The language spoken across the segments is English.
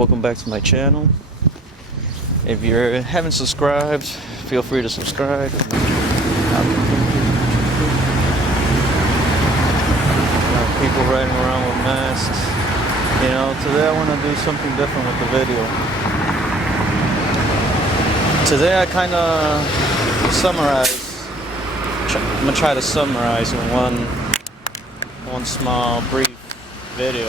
Welcome back to my channel. If you haven't subscribed, feel free to subscribe. People riding around with masks. Today I want to do something different with the video. Today I kind of I'm gonna try to summarize in one small brief video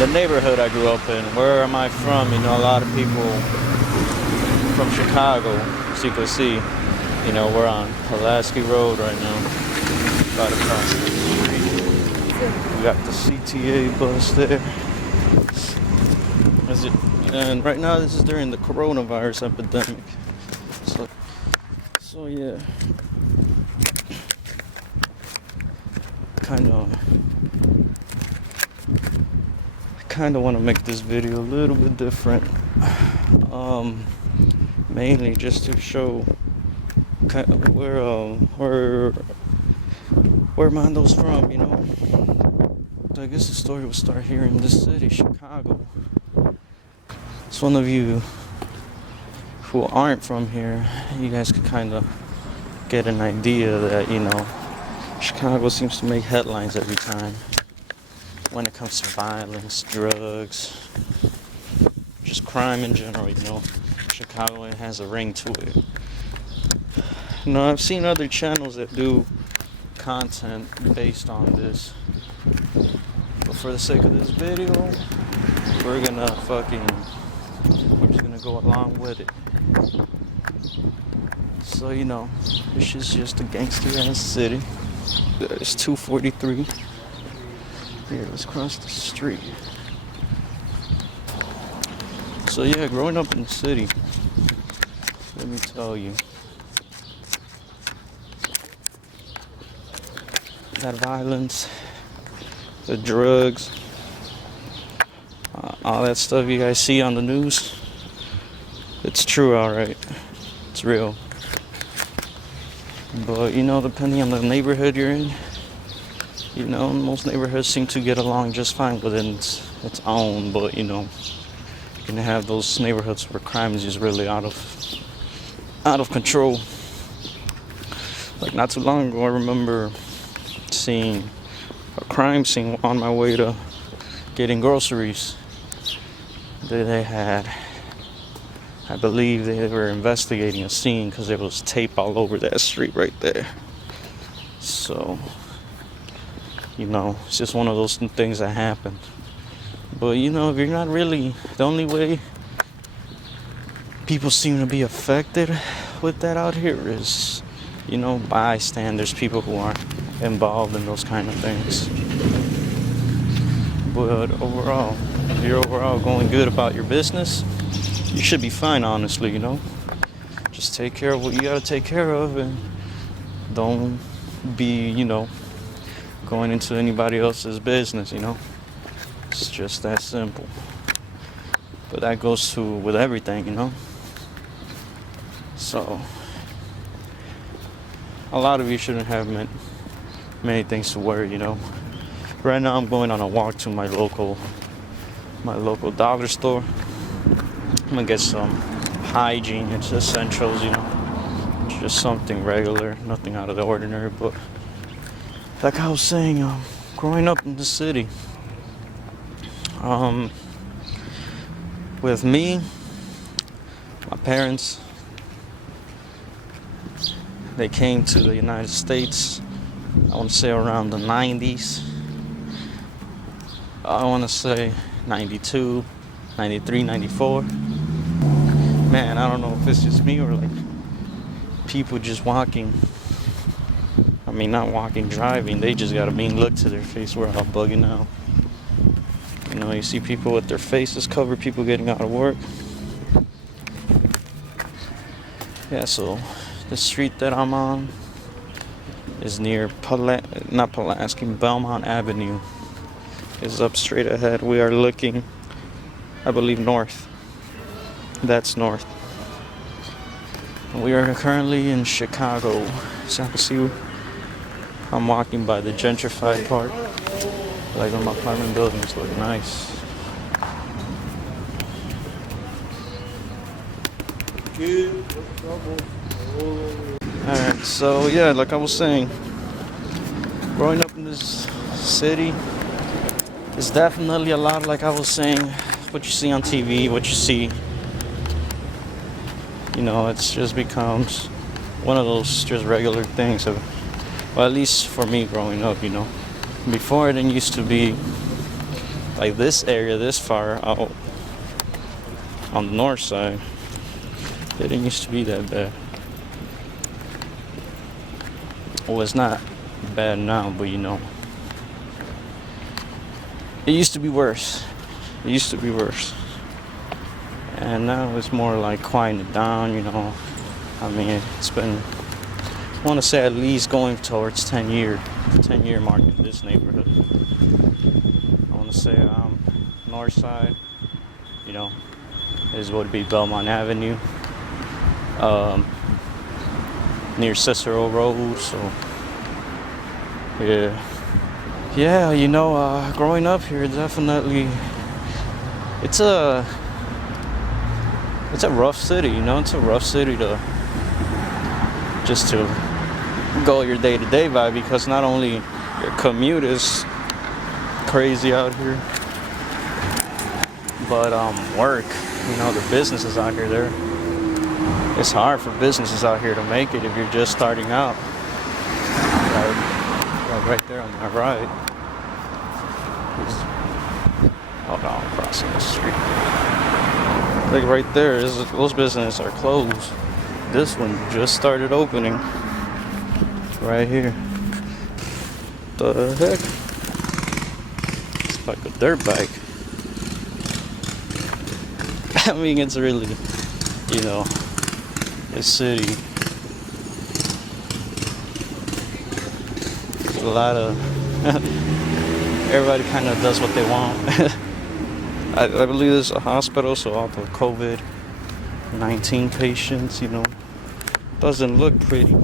the neighborhood I grew up in. Where am I from? A lot of people from Chicago, as you can see. We're on Pulaski Road right now, right across the street. We got the CTA bus there. And right now this is during the coronavirus epidemic. So yeah, I kind of want to make this video a little bit different. Mainly just to show where Mondo's from, So I guess the story will start here in this city, Chicago. It's one of you who aren't from here, you guys could kind of get an idea that, Chicago seems to make headlines every time when it comes to violence, drugs, just crime in general. Chicago has a ring to it. I've seen other channels that do content based on this, but for the sake of this video, we're just gonna go along with it. So this is just a gangster ass city. It's 243. Here, let's cross the street. So yeah, growing up in the city, let me tell you, that violence, the drugs, all that stuff you guys see on the news, it's true, alright. It's real. But depending on the neighborhood you're in, most neighborhoods seem to get along just fine within its own. But you're gonna have those neighborhoods where crime is just really out of control. Like not too long ago, I remember seeing a crime scene on my way to getting groceries. They had, I believe they were investigating a scene because there was tape all over that street right there. So, it's just one of those things that happen. But, if you're not really, the only way people seem to be affected with that out here is, bystanders, people who aren't involved in those kind of things. But overall, if you're going good about your business, you should be fine, honestly, Just take care of what you gotta take care of and don't be, going into anybody else's business, It's just that simple. But that goes with everything, So, a lot of you shouldn't have many things to worry, Right now I'm going on a walk to my local dollar store. I'm gonna get some hygiene, it's essentials, just something regular, nothing out of the ordinary. But like I was saying, growing up in the city, with me, my parents, they came to the United States, I want to say around the 90s. I want to say 92, 93, 94. Man, I don't know if it's just me or like people just walking. I mean, not walking, driving. They just got a mean look to their face. We're all bugging out. You see people with their faces covered, people getting out of work. Yeah, so the street that I'm on is near Belmont Avenue. Is up straight ahead. We are looking, I believe, north. That's north. We are currently in Chicago. So I can see I'm walking by the gentrified part. Like, my apartment buildings look nice. Alright, so yeah, like I was saying, growing up in this city, it's definitely a lot, like I was saying, what you see on TV, what you see, it's just becomes one of those just regular things. Well, at least for me growing up. Before it didn't used to be like this area this far out on the north side. It didn't used to be that bad. Well, it's not bad now, but it used to be worse. It used to be worse. And now it's more like quieting down, I mean, it's been, I want to say at least going towards 10 year mark in this neighborhood. I want to say north side, is what would be Belmont Avenue, near Cicero Road. So growing up here, definitely, it's a rough city. It's a rough city to go your day-to-day by, because not only your commute is crazy out here, but work, the businesses out here, it's hard for businesses out here to make it if you're just starting out. Like right there on my right, hold on, crossing the street, like right there, those businesses are closed. This one just started opening right here. The heck? It's like a dirt bike. I mean, it's really, a city. There's a lot of, everybody kind of does what they want. I believe there's a hospital, so all the COVID-19 patients, doesn't look pretty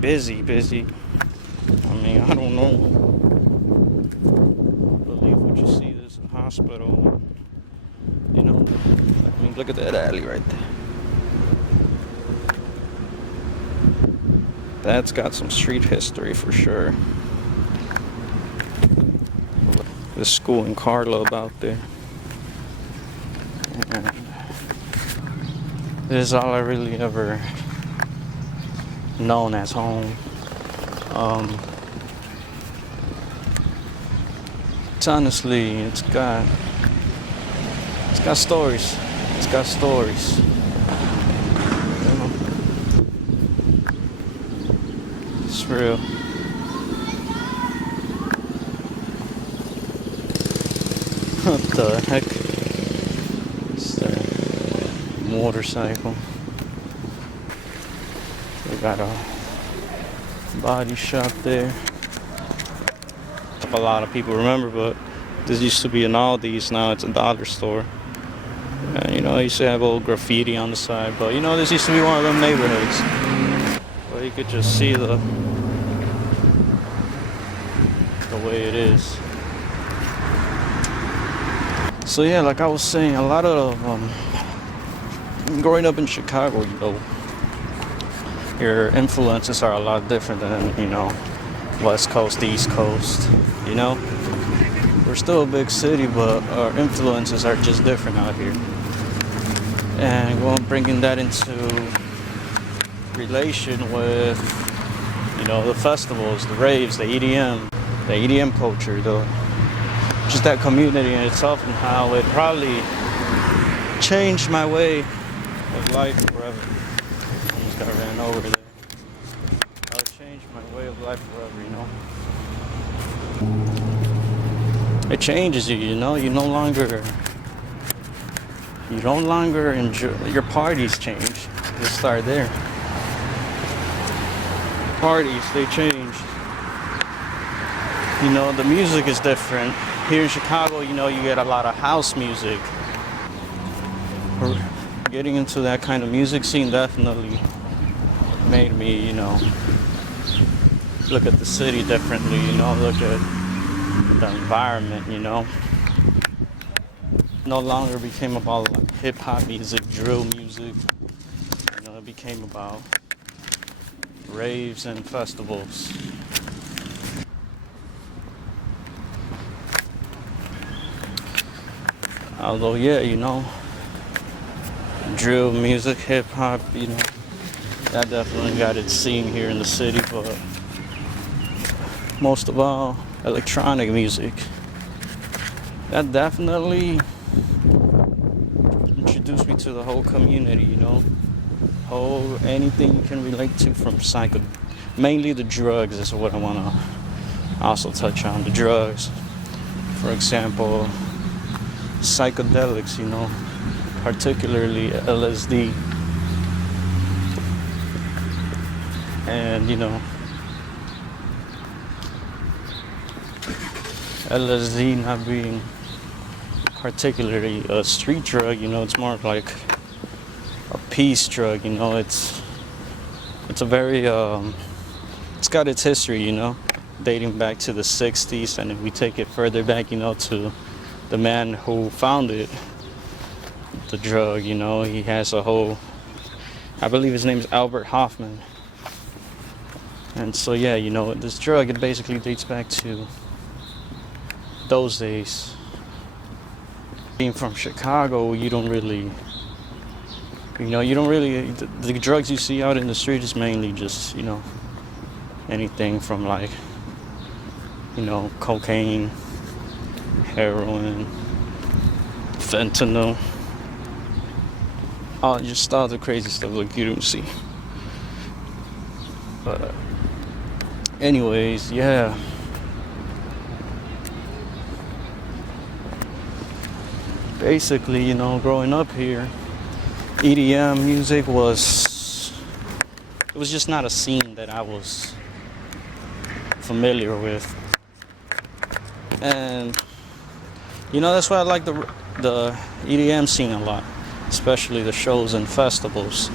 busy. I mean, I don't know. I believe what you see, there's a hospital. I mean, look at that alley right there. That's got some street history for sure. The school in Carlo out there. And this is all I really ever known as home. It's got stories. It's got stories. It's real. What the heck? It's a motorcycle. They got a body shop there. A lot of people remember, but this used to be an Aldi's. Now it's a dollar store. And I used to have old graffiti on the side, but this used to be one of them neighborhoods where you could just see the way it is. So yeah, like I was saying, a lot of growing up in Chicago, your influences are a lot different than West Coast, East Coast. We're still a big city, but our influences are just different out here. And bringing that into relation with, the festivals, the raves, the EDM culture, just that community in itself, and how it probably changed my way of life forever. Almost got ran over there. How it changed my way of life forever, It changes you, you no longer enjoy, your parties change. Let's start there. Parties, they change. The music is different. Here in Chicago, you get a lot of house music. Getting into that kind of music scene definitely made me, look at the city differently, look at the environment, no longer became about like hip hop music, drill music. You know, it became about raves and festivals. Although, yeah, you know, drill music, hip hop, you know, that definitely got its scene here in the city, but most of all, electronic music. That definitely introduced me to the whole community, you know. Anything you can relate to from mainly the drugs is what I want to also touch on. The drugs, for example, psychedelics, you know, particularly LSD. And, you know, LSD not being particularly a street drug, you know, it's more like a peace drug, you know. It's a very it's got its history, you know, dating back to the 60s, and if we take it further back, you know, to the man who founded the drug, you know, he has a whole, I believe his name is Albert Hoffman. And so, yeah, you know, this drug, it basically dates back to those days. Being from Chicago, you don't really, the drugs you see out in the street is mainly just, you know, anything from like, you know, cocaine, heroin, fentanyl, just all the crazy stuff like you don't see. But anyways, yeah. Basically, you know, growing up here, EDM music was just not a scene that I was familiar with. And, you know, that's why I like the EDM scene a lot, especially the shows and festivals,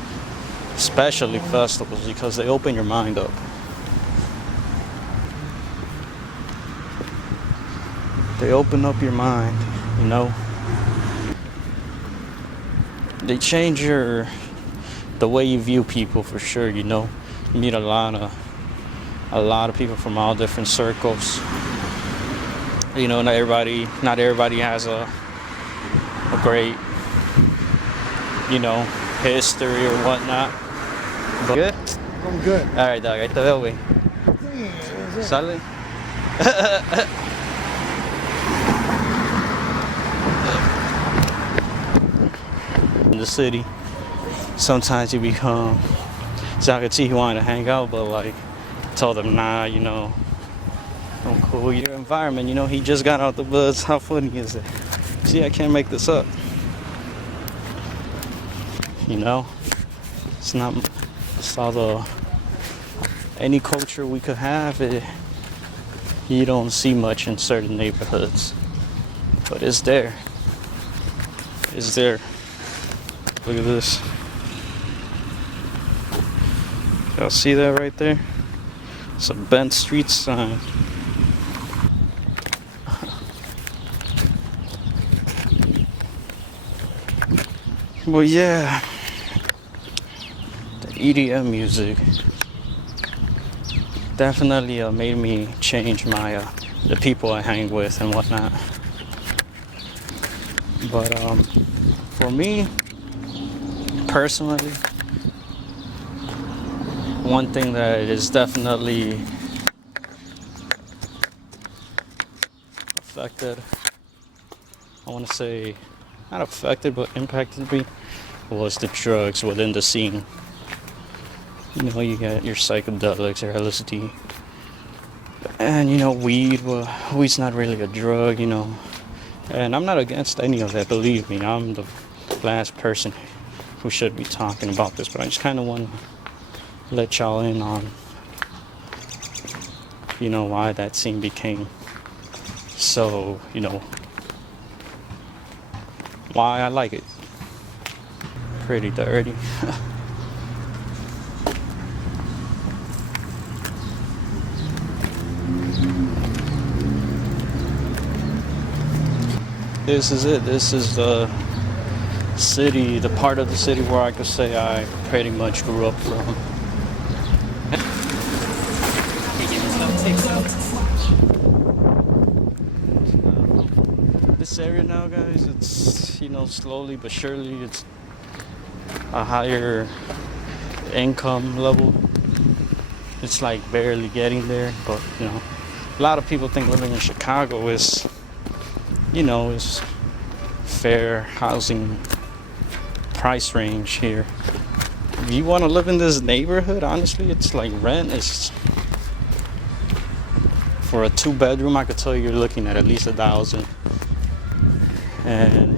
because they open your mind up. They open up your mind, you know. They change the way you view people, for sure, you know. You meet a lot of people from all different circles. You know, not everybody has a great, you know, history or whatnot. But good? I'm good. All right, dog. Ahí te veo, güey. Sale. In the city, sometimes you become, so I could see he wanted to hang out, but like, told him, nah, you know, I'm cool with your environment, you know, he just got out the bus. How funny is it? See, I can't make this up. You know, it's all any culture we could have, you don't see much in certain neighborhoods, but it's there. It's there. Look at this. Y'all see that right there? It's a Bent Street sign. Well, yeah, the EDM music definitely made me change my the people I hang with and whatnot. But for me personally, one thing that is definitely affected, I want to say not affected but impacted me, was the drugs within the scene. You know, you got your psychedelics, your LSD, and you know, weed. Well, weed's not really a drug, you know, and I'm not against any of that, believe me. I'm the last person who should be talking about this, but I just kind of want to let y'all in on, you know, why that scene became so, you know, why I like it. Pretty dirty. This is it. This is the city, the part of the city where I could say I pretty much grew up from. This area now, guys, it's, you know, slowly but surely it's a higher income level. It's like barely getting there, but you know, a lot of people think living in Chicago is, you know, is fair housing price range here. If you want to live in this neighborhood, honestly, it's like rent is, for a 2-bedroom, I could tell you you're looking at least $1,000. And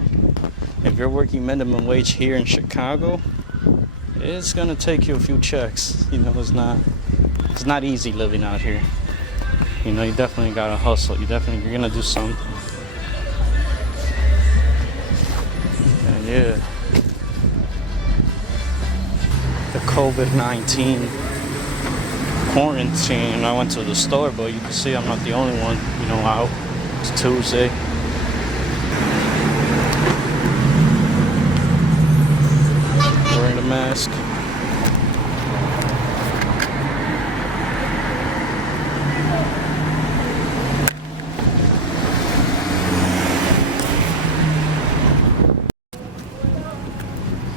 if you're working minimum wage here in Chicago, it's gonna take you a few checks. You know, it's not easy living out here. You know, you definitely gotta hustle. You're gonna do something. And yeah, the COVID-19 quarantine. I went to the store, but you can see I'm not the only one, you know, out. It's Tuesday. Wearing a mask.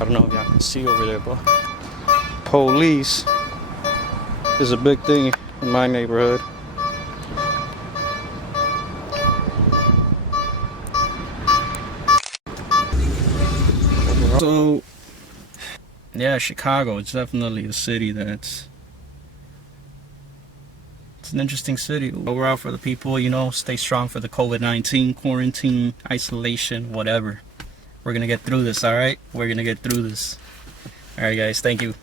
I don't know if y'all can see over there, but police is a big thing in my neighborhood. So, yeah, Chicago, it's definitely a city it's an interesting city. We're out for the people, you know, stay strong for the COVID-19 quarantine, isolation, whatever. We're gonna get through this, all right? We're gonna get through this. All right, guys, thank you.